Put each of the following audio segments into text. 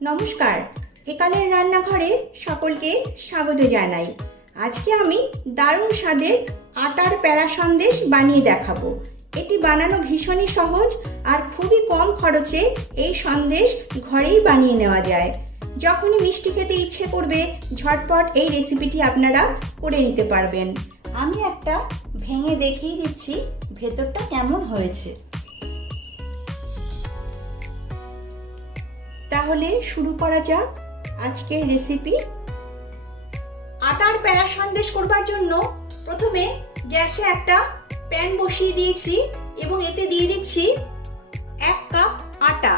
নমস্কার। একালের রান্নাঘরে সকলকে স্বাগত জানাই। আজকে আমি দারুণ স্বাদের আটার প্যারা সন্দেশ বানিয়ে দেখাবো। এটি বানানো ভীষণই সহজ আর খুবই কম খরচে এই সন্দেশ ঘরেই বানিয়ে নেওয়া যায়। যখনই মিষ্টি খেতে ইচ্ছে করবে, ঝটপট এই রেসিপিটি আপনারা করে নিতে পারবেন। আমি একটা ভেঙে দেখিয়ে দিচ্ছি, ভেতরটা কেমন হয়েছে। তাহলে শুরু করা যাক আজকের রেসিপি আটার প্যারা সন্দেশ করবার জন্য প্রথমে গ্যাসে একটা প্যান বসিয়ে দিয়েছি এবং এতে দিয়ে দিচ্ছি এক কাপ আটা।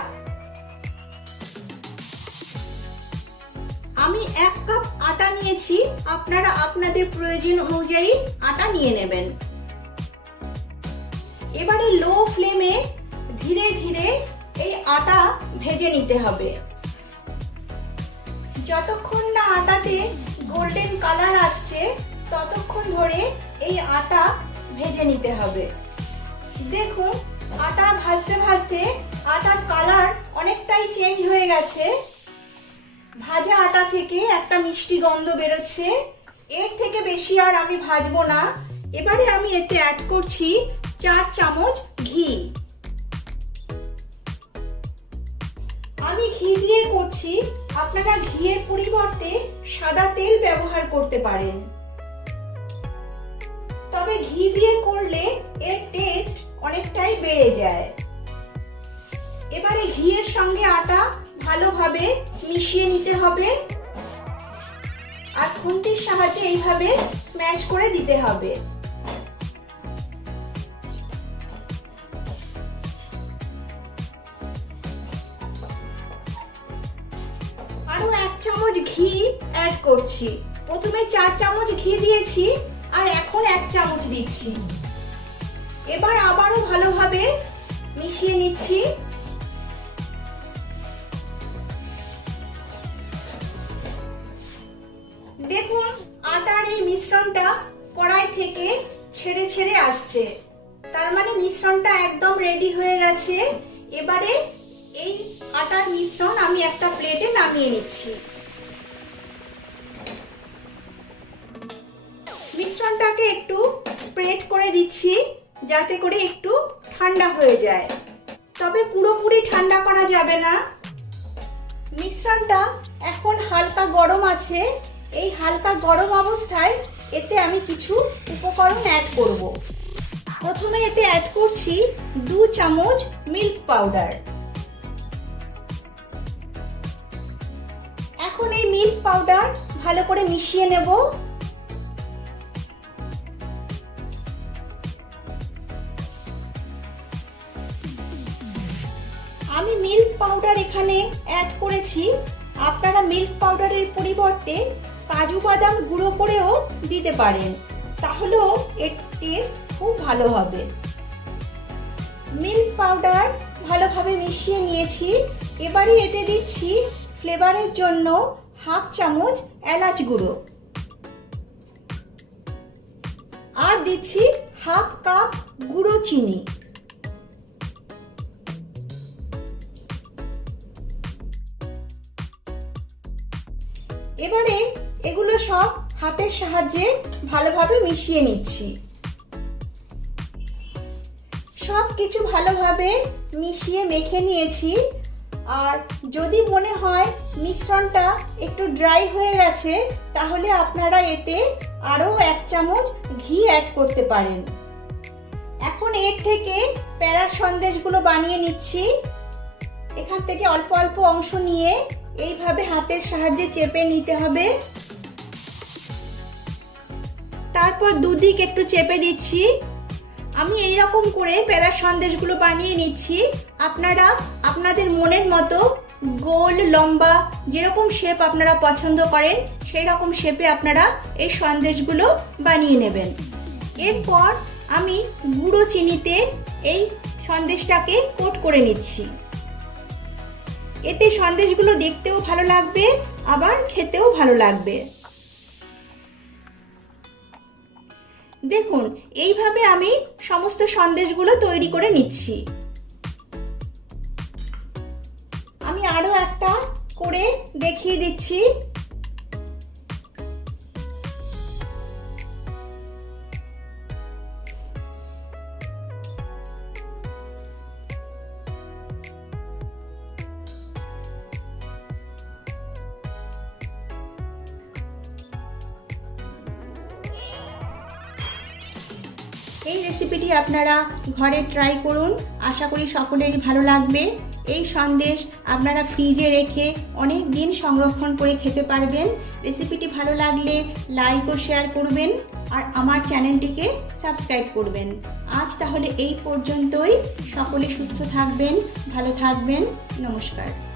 আমি এক কাপ আটা নিয়েছি, আপনারা আপনাদের প্রয়োজন অনুযায়ী আটা নিয়ে নেবেন। এবারে লো ফ্লেমে ধীরে ধীরে এই আটা ভেজে নিতে হবে। যতক্ষণ না আটাতে গোল্ডেন কালার আসছে, ততক্ষণ ধরে এই আটা ভেজে নিতে হবে। দেখুন, আটা ভাজতে ভাজতে আটার কালার অনেকটাই চেঞ্জ হয়ে গেছে। ভাজা আটা থেকে একটা মিষ্টি গন্ধ বেরোচ্ছে। এর থেকে বেশি আর আমি ভাজবো না। এবারে আমি এতে অ্যাড করছি চার চামচ ঘি। ঘি দিয়ে করছি, আপনারা ঘিয়ের পরিবর্তে সাদা তেল ব্যবহার করতে পারেন। তবে ঘি দিয়ে করলে এর টেস্ট অনেকটাই বেড়ে যায়। এবারে ঘিয়ের সঙ্গে আটা ভালোভাবে মিশিয়ে নিতে হবে। আর খুন্তির সাহায্যে এইভাবে স্ম্যাশ করে দিতে হবে। আরও এক চামচ ঘি অ্যাড করছি। প্রথমে চার চামচ ঘি দিয়েছি, আর এখন এক চামচ দিচ্ছি। এবার আবারও ভালোভাবে মিশিয়ে নিচ্ছি। দেখুন, আটার এই মিশ্রণটা কড়াই থেকে ছেড়ে ছেড়ে আসছে। তার মানে মিশ্রণটা একদম রেডি হয়ে গেছে। এবারে আটার মিশ্রণ আমি একটা প্লেটে নামিয়ে নিচ্ছি। মিশ্রণটাকে একটু স্প্রেড করে দিচ্ছি, যাতে করে একটু ঠান্ডা হয়ে যায়। তবে পুরোপুরি ঠান্ডা করা যাবে না। মিশ্রণটা এখন হালকা গরম আছে। এই হালকা গরম অবস্থায় এতে আমি কিছু উপকরণ অ্যাড করব। প্রথমে এতে অ্যাড করছি দু চামচ মিল্ক পাউডার মিল্ক পাউডার ভালো করে মিশিয়ে নেব। আমি মিল্ক পাউডার এখানে অ্যাড করেছি। আপনারা মিল্ক পাউডারের পরিবর্তে কাজু বাদাম গুঁড়ো করেও দিতে পারেন। তাহলেও এর টেস্ট খুব ভালো হবে। মিল্ক পাউডার ভালোভাবে মিশিয়ে নিয়েছি। এবারে এতে দিচ্ছি ফ্লেভারের জন্য হাফ চামচ এলাচ গুঁড়ো। আর দিচ্ছি হাফ কাপ গুঁড়ো চিনি। এবারে এগুলো সব হাতের সাহায্যে ভালোভাবে মিশিয়ে নিচ্ছি। সব কিছু ভালোভাবে মিশিয়ে মেখে নিয়েছি। আর যদি মনে হয় মিশ্রণটা একটু ড্রাই হয়ে গেছে, তাহলে আপনারা এতে আরও এক চামচ ঘি অ্যাড করতে পারেন। এখন এর থেকে প্যারা সন্দেশগুলো বানিয়ে নিচ্ছি। এখান থেকে অল্প অল্প অংশ নিয়ে এইভাবে হাতের সাহায্যে চেপে নিতে হবে। তারপর দুদিক একটু চেপে দিচ্ছি। আমি এই রকম করে প্যারা সন্দেশগুলো বানিয়ে নিচ্ছি। আপনারা আপনাদের মনের মতো গোল, লম্বা যেরকম শেপ আপনারা পছন্দ করেন সেই রকম শেপে আপনারা এই সন্দেশগুলো বানিয়ে নেবেন। এরপর আমি গুঁড়ো চিনিতে এই সন্দেশটাকে কোট করে নিচ্ছি। এতে সন্দেশগুলো দেখতেও ভালো লাগবে, আবার খেতেও ভালো লাগবে। দেখুন এইভাবে আমি সমস্ত সন্দেশগুলো তৈরি করে নিচ্ছি। আমি আরও একটা করে দেখিয়ে দিচ্ছি। এই রেসিপিটি আপনারা ঘরে ট্রাই করুন। আশা করি সকলেরই ভালো লাগবে। এই সন্দেশ আপনারা ফ্রিজে রেখে অনেক দিন সংরক্ষণ করে খেতে পারবেন। রেসিপিটি ভালো লাগলে লাইক ও শেয়ার করবেন আর আমার চ্যানেলটিকে সাবস্ক্রাইব করবেন। আজ তাহলে এই পর্যন্তই। সকলে সুস্থ থাকবেন, ভালো থাকবেন। নমস্কার।